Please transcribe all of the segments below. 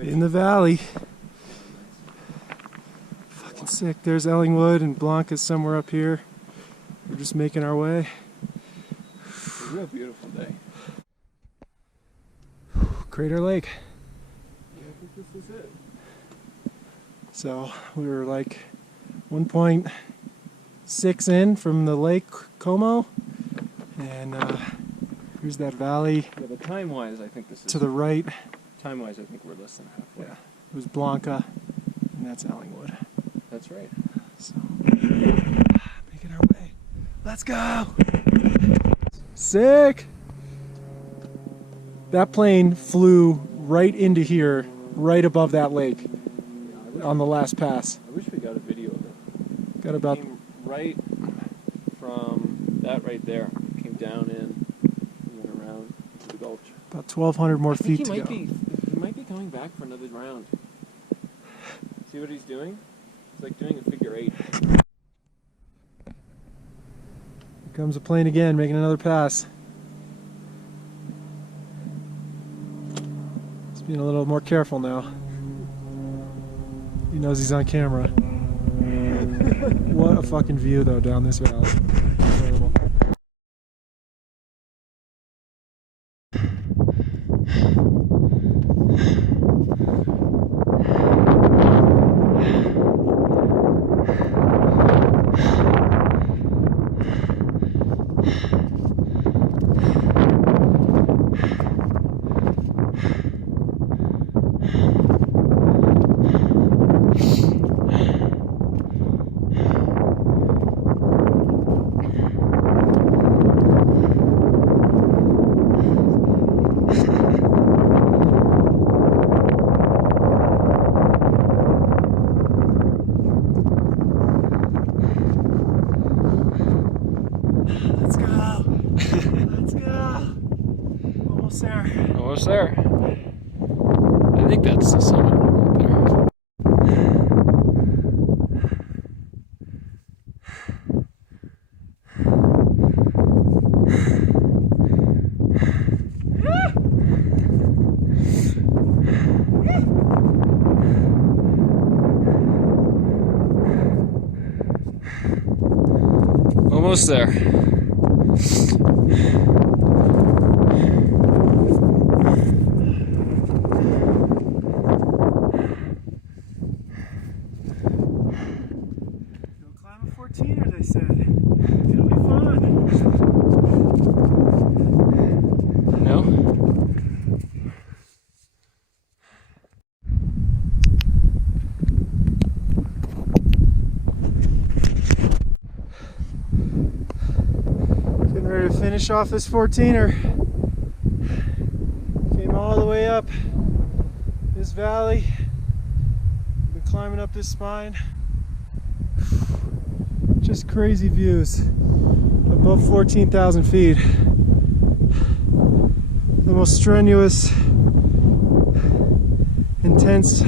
in the valley. Fucking sick. There's Ellingwood and Blanca's somewhere up here. We're just making our way. It's a real beautiful day. Crater Lake. Yeah, I think this is it. So we were like 1.6 in from the Lake Como, and here's that valley. Yeah, but time-wise, I think this is... To the right. Time-wise, I think we're less than halfway. Yeah, it was Blanca, and that's Ellingwood. That's right. So, making our way. Let's go! Sick! That plane flew right into here, right above that lake, on the last pass. I wish we got a video of it. Got about... Came right from that right there. Came down in and went around the gulch. About 1,200 more feet to go. He might be coming back for another round. See what he's doing? It's like doing a figure 8. Here comes a plane again, making another pass. He's being a little more careful now. He knows he's on camera. What a fucking view though down this valley. Incredible. Almost there. I think that's the summit right there. Almost there. They said. It'll be fun. No? Getting ready to finish off this 14er. Came all the way up this valley. Been climbing up this spine. Just crazy views above 14,000 feet. The most strenuous, intense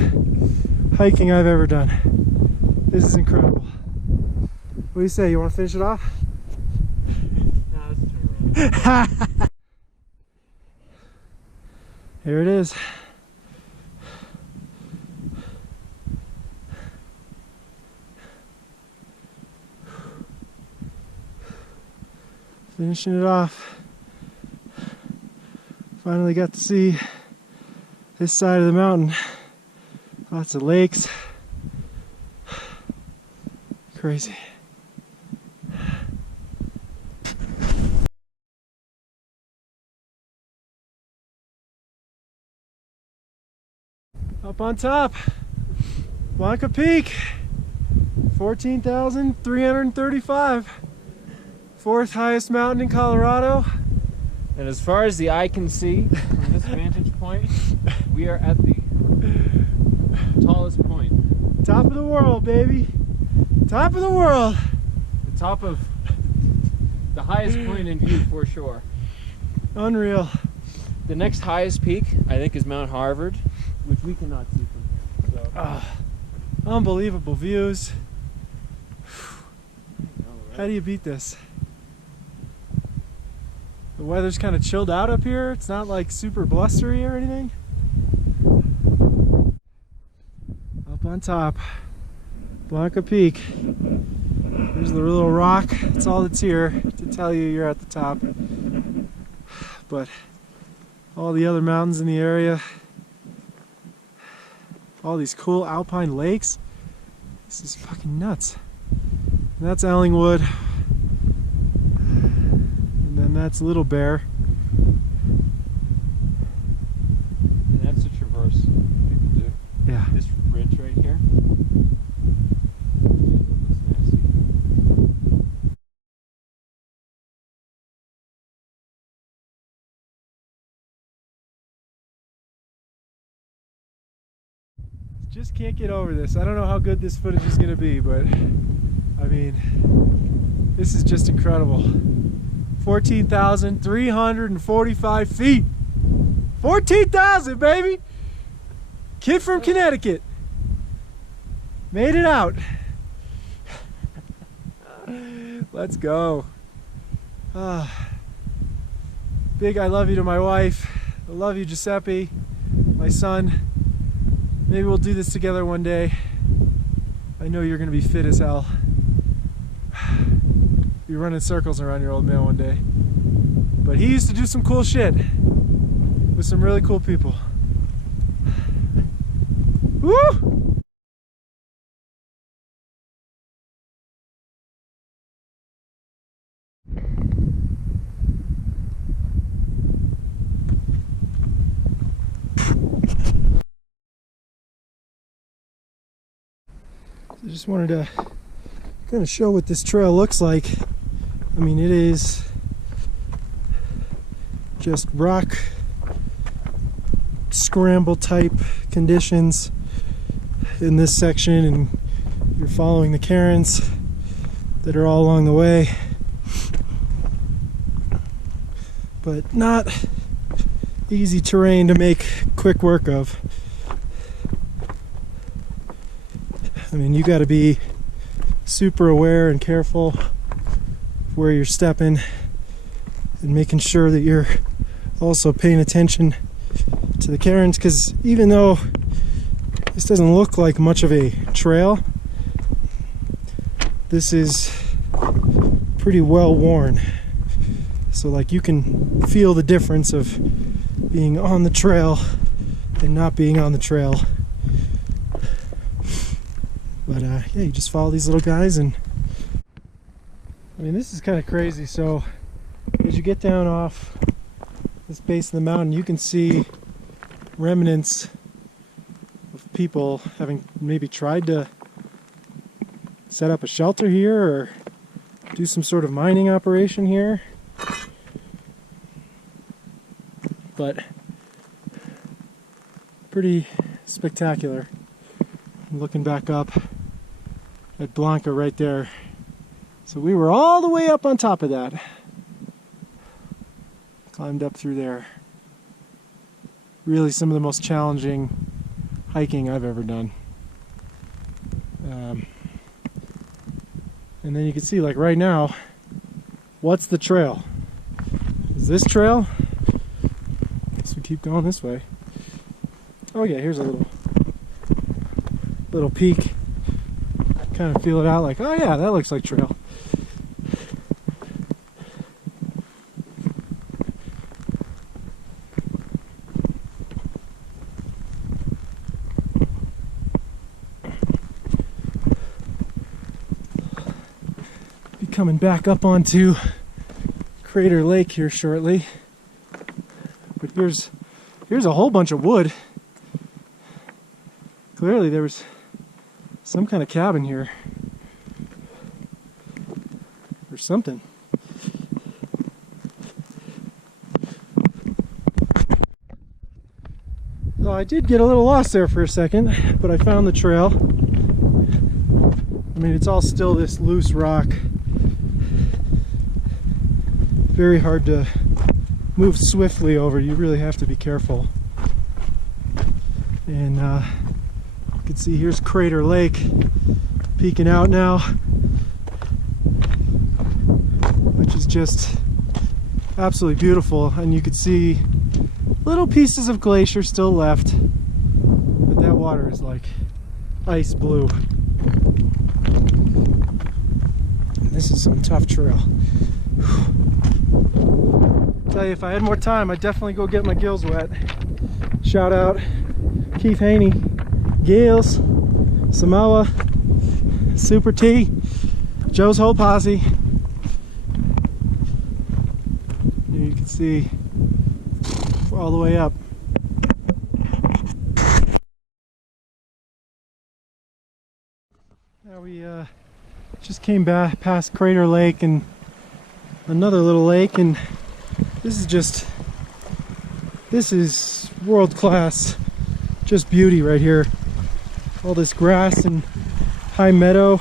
hiking I've ever done. This is incredible. What do you say? You want to finish it off? No, let's turn around. Here it is. Finishing it off. Finally got to see this side of the mountain. Lots of lakes. Crazy. Up on top, Blanca Peak, 14,335. Fourth highest mountain in Colorado. And as far as the eye can see from this vantage point, we are at the tallest point. Top of the world, baby. Top of the world. The top of the highest point in view for sure. Unreal. The next highest peak, I think, is Mount Harvard, which we cannot see from here. So. Unbelievable views. Right? How do you beat this? The weather's kind of chilled out up here. It's not like super blustery or anything. on top. Blanca Peak. There's the little rock. That's all that's here to tell you you're at the top. But all the other mountains in the area, all these cool alpine lakes. This is fucking nuts. And that's Ellingwood. And then that's Little Bear. And that's a traverse people do. Yeah. This ridge right here. Looks nasty. Just can't get over this. I don't know how good this footage is going to be, but I mean, this is just incredible. 14,345 feet. 14,000, baby! Kid from Connecticut. Made it out. Let's go. Big I love you to my wife. I love you, Giuseppe, my son. Maybe we'll do this together one day. I know you're gonna be fit as hell. Be running circles around your old man one day. But he used to do some cool shit with some really cool people. Woo! I just wanted to kind of show what this trail looks like. I mean, it is just rock scramble type conditions in this section, and you're following the cairns that are all along the way, but not easy terrain to make quick work of. I mean, you got to be super aware and careful of where you're stepping and making sure that you're also paying attention to the cairns, because even though this doesn't look like much of a trail, this is pretty well worn. So like you can feel the difference of being on the trail and not being on the trail. But yeah, you just follow these little guys, and I mean, this is kind of crazy. So as you get down off this base of the mountain, you can see remnants of people having maybe tried to set up a shelter here or do some sort of mining operation here. But pretty spectacular. Looking back up at Blanca right there. So we were all the way up on top of that. Climbed up through there. Really some of the most challenging hiking I've ever done. And then you can see, like right now, what's the trail? Is this trail? Guess we keep going this way. Oh yeah, here's a little peak. Kind of feel it out like, oh yeah, that looks like trail. Be coming back up onto Crater Lake here shortly. But here's a whole bunch of wood. Clearly there was some kind of cabin here or something. So I did get a little lost there for a second, but I found the trail. I mean, it's all still this loose rock. Very hard to move swiftly over. You really have to be careful. And you can see here's Crater Lake peeking out now, which is just absolutely beautiful. And you could see little pieces of glacier still left, but that water is like ice blue. This is some tough trail. Tell you, if I had more time, I'd definitely go get my gills wet. Shout out Keith Haney, Gills, Samoa, Super T, Joe's whole posse. And you can see all the way up. Now we just came back past Crater Lake and another little lake, and this is world class, just beauty right here. All this grass and high meadow,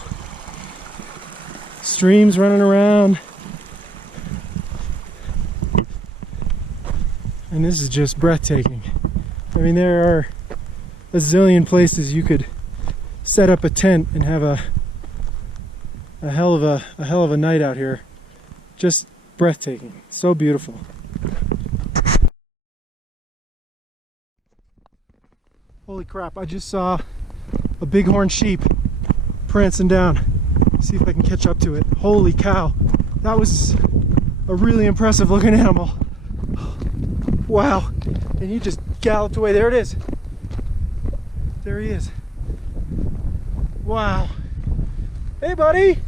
streams running around, and this is just breathtaking. I mean, there are a zillion places you could set up a tent and have a hell of a night out here. Just breathtaking, so beautiful. Holy crap, I just saw a bighorn sheep prancing down. See if I can catch up to it. Holy cow, that was a really impressive looking animal. Wow, and he just galloped away. There it is. There he is. Wow. Hey, buddy.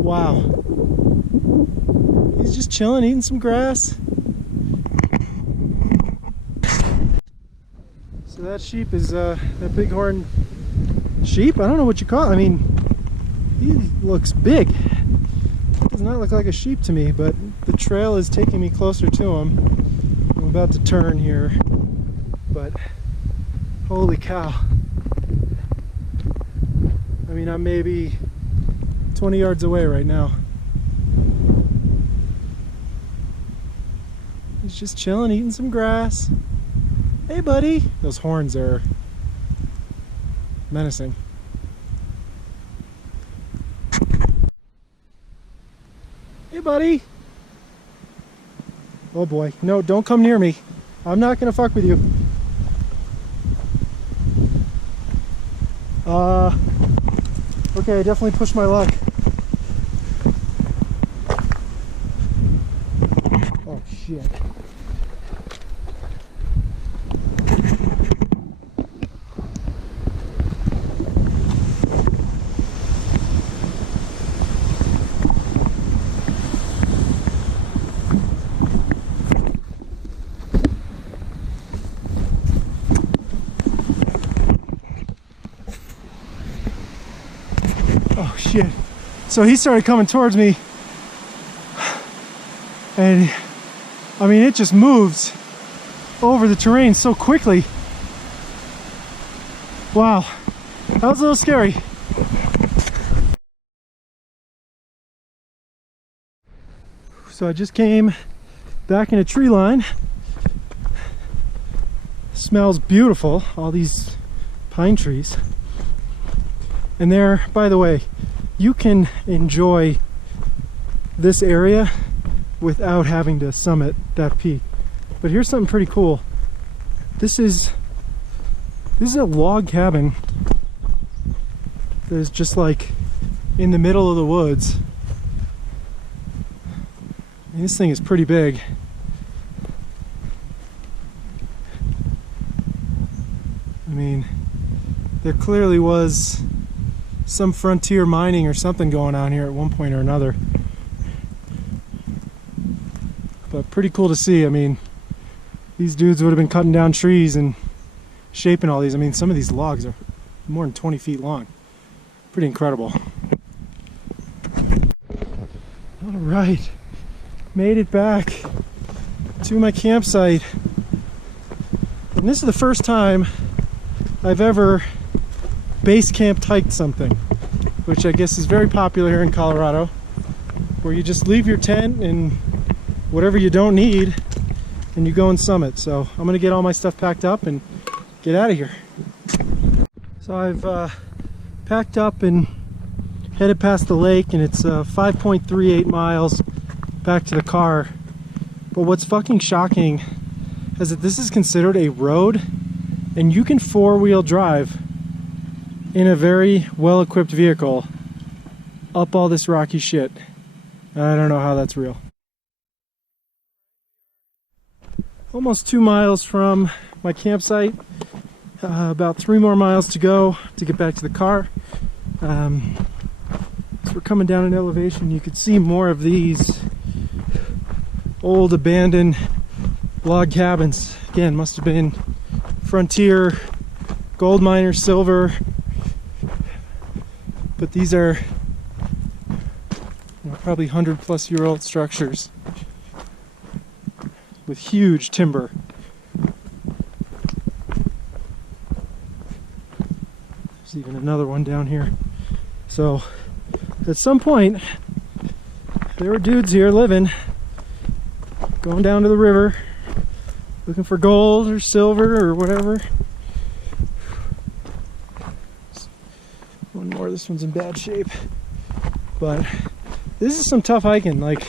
Wow. He's just chilling, eating some grass. So that sheep is that bighorn sheep. I don't know what you call it. I mean, he looks big. Does not look like a sheep to me, but the trail is taking me closer to him. I'm about to turn here, but holy cow. I mean, I'm maybe 20 yards away right now. He's just chilling, eating some grass. Hey, buddy. Those horns are menacing. Hey, buddy. Oh boy, no, don't come near me. I'm not gonna fuck with you. Okay, I definitely pushed my luck. Oh shit. Oh shit. So he started coming towards me, and I mean, it just moves over the terrain so quickly. Wow, that was a little scary. So I just came back in a tree line. Smells beautiful, all these pine trees. And there, by the way, you can enjoy this area without having to summit that peak. But here's something pretty cool. This is a log cabin that is just like in the middle of the woods. And this thing is pretty big. I mean, there clearly was some frontier mining or something going on here at one point or another. But pretty cool to see. I mean, these dudes would have been cutting down trees and shaping all these. I mean, some of these logs are more than 20 feet long. Pretty incredible. All right, made it back to my campsite. And this is the first time I've ever base camp hiked something, which I guess is very popular here in Colorado, where you just leave your tent and whatever you don't need and you go and summit. So I'm gonna get all my stuff packed up and get out of here. So I've packed up and headed past the lake, and it's 5.38 miles back to the car. But what's fucking shocking is that this is considered a road and you can four-wheel drive in a very well-equipped vehicle up all this rocky shit. I don't know how that's real. Almost 2 miles from my campsite. About 3 more miles to go to get back to the car. So we're coming down an elevation. You could see more of these old abandoned log cabins. Again, must have been frontier gold miners, silver. But these are probably 100-plus-year-old structures with huge timber. There's even another one down here. So at some point there were dudes here living, going down to the river looking for gold or silver or whatever. One more. This one's in bad shape, but this is some tough hiking. Like,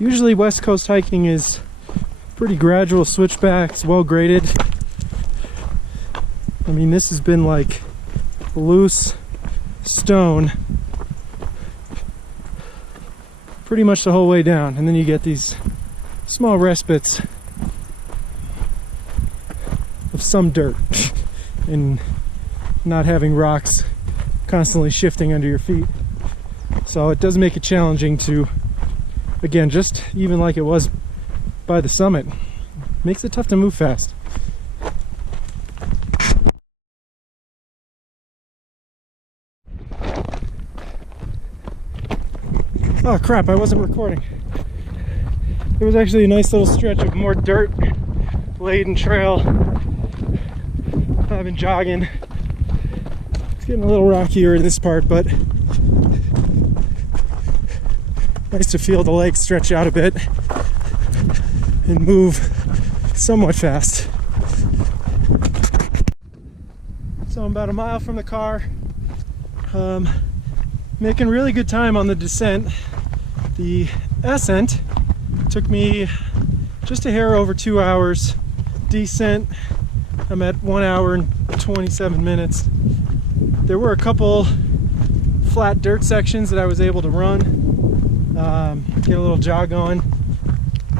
usually West Coast hiking is pretty gradual switchbacks, well graded. I mean, this has been like loose stone pretty much the whole way down, and then you get these small respites of some dirt and not having rocks constantly shifting under your feet. So it does make it challenging to, again, just even like it was by the summit, makes it tough to move fast. Oh crap, I wasn't recording. There was actually a nice little stretch of more dirt laden trail. I've been jogging. It's getting a little rockier in this part, but nice to feel the legs stretch out a bit and move somewhat fast. So I'm about a mile from the car. Making really good time on the descent. The ascent took me just a hair over 2 hours. Descent, I'm at 1 hour and 27 minutes. There were a couple flat dirt sections that I was able to run, get a little jog going,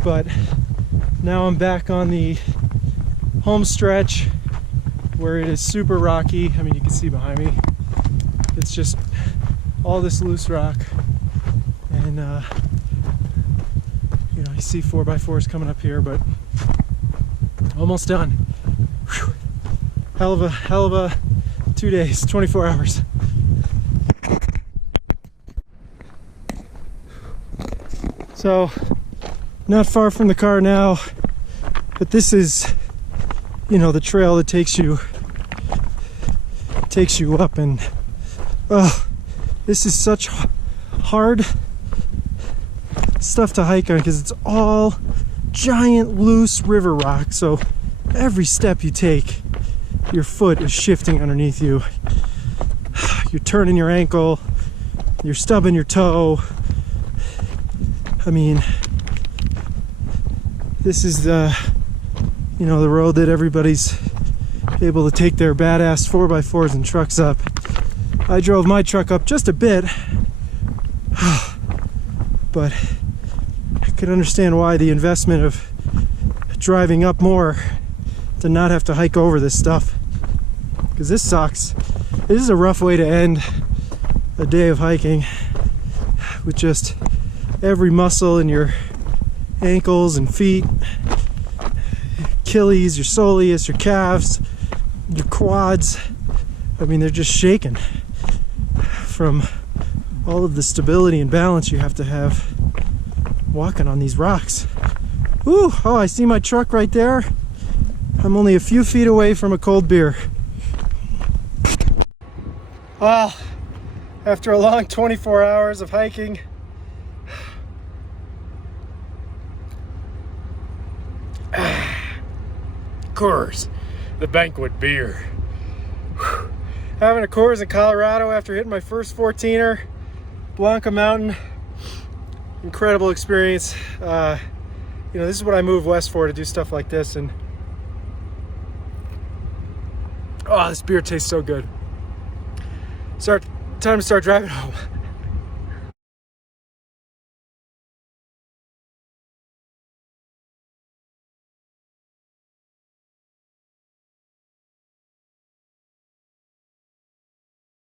but now I'm back on the home stretch where it is super rocky. I mean, you can see behind me, it's just all this loose rock, and you know, you see 4x4s coming up here, but almost done. Whew. Hell of a 2 days, 24 hours. So not far from the car now, but this is, you know, the trail that takes you up, and oh, this is such hard stuff to hike on because it's all giant loose river rock. So every step you take, your foot is shifting underneath you. You're turning your ankle, you're stubbing your toe. I mean, this is the, you know, the road that everybody's able to take their badass 4x4s and trucks up. I drove my truck up just a bit, but I could understand why the investment of driving up more to not have to hike over this stuff, because this sucks. This is a rough way to end a day of hiking, with just every muscle in your ankles and feet, Achilles, your soleus, your calves, your quads. I mean, they're just shaking from all of the stability and balance you have to have walking on these rocks. Ooh, oh, I see my truck right there. I'm only a few feet away from a cold beer. Well, after a long 24 hours of hiking, Coors, the banquet beer. Whew. Having a Coors in Colorado after hitting my first 14er, Blanca Mountain, incredible experience. You know, this is what I moved west for, to do stuff like this, and Oh, this beer tastes so good. Time to start driving home.